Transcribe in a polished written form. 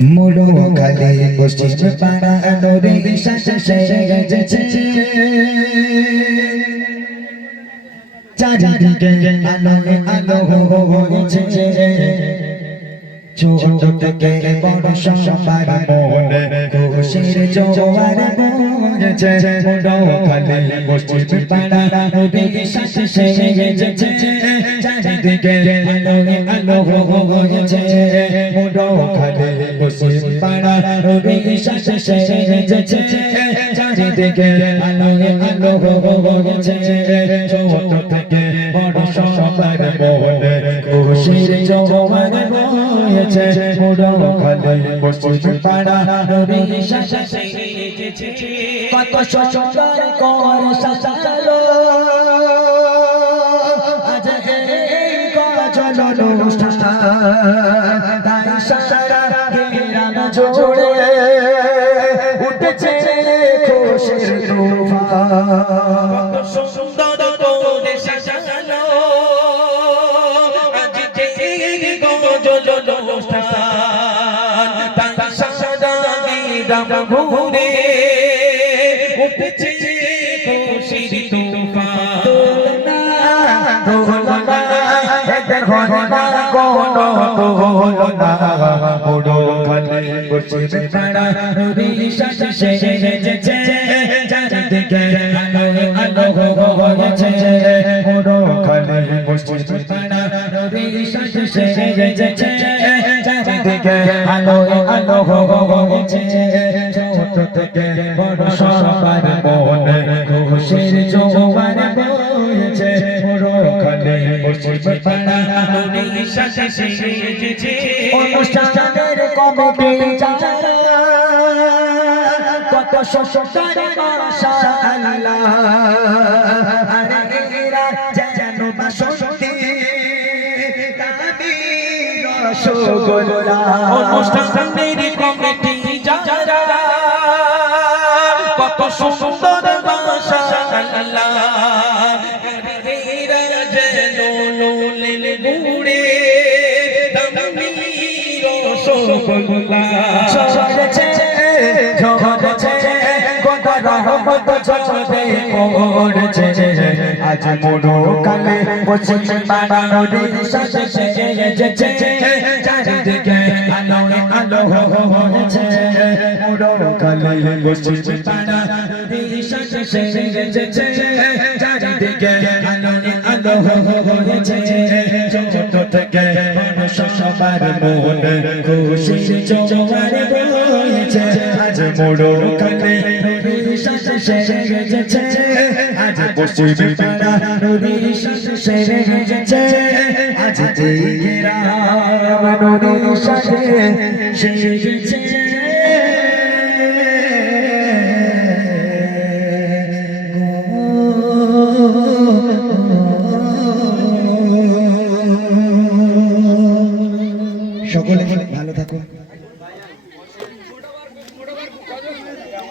মুড়ো খালি পশ্চিম পাড়া নদী শাসে গেছে চারিদিকে আলো আলো হয়েছে ছোট থেকে বড় সবার মনে খুশির জোয়ার বইছে মুড়ো খালি পশ্চিম পাড়া নদী শাসে গেছে চারিদিকে আলো আলো হয়েছে মুড়ো খালি পশ্চিম পাড়া নদী শাসে গেছে চারিদিকে আলো আলো হয়েছে ছোট থেকে বড় সবার মনে খুশির জোয়ার বইছে মুড়ো খালি পশ্চিম পাড়া নদী শাসে গেছে কত সুন্দর করে সাজালো আজ এই গজল অনুষ্ঠান তাই সারা গ্রাম জুড়ে উঠেছে খুশির তুফান কত সুন্দর করে সাজালো আজ এই গজল অনুষ্ঠান তাই সারা গ্রাম ঘুরে উঠেছে খুশির তুফান দোলনা দেখো না কোনো দোলনা মুড়ো খালি পশ্চিম পাড়া নদী শাসে গেছে চারিদিকে আলো আলো হয়েছে মুড়ো খালি পশ্চিম পাড়া নদী শাসে গেছে চারিদিকে আলো আলো হয়েছে ছোট থেকে বড় সবার মনে খুশির জোয়ার বইছে মুড়ো খালি পশ্চিম পাড়া নদী শাসে গেছে অনুষ্ঠানের কমিটি যারা কত সুন্দর মাশাআল্লাহ আরে এরা যেন বাসন্তী তাবির রসগোল্লা অনুষ্ঠানের কমিটি যারা কত সুন্দর মাশাআল্লাহ আরে এরা যেন লোলেল গুড়ে তাবির রসগোল্লা ঝরেছে কত রহমত ঝরে পড়ছে আজ মুড়ো খালি পশ্চিম পাড়া নদী শাসে গেছে চারিদিকে আলো আলো হয়েছে মুড়ো খালি পশ্চিম পাড়া নদী শাসে গেছে চারিদিকে আলো আলো হয়েছে ছোট থেকে বড় সবার মনে খুশির জোয়ার বইছে আজ মুড়ো খালি নদী শাসে গেছে আজ পশ্চিম পাড়া নদী শাসে গেছে আজ এই গ্রাম নদী শাসে গেছে সকলে ভালো থাকুন।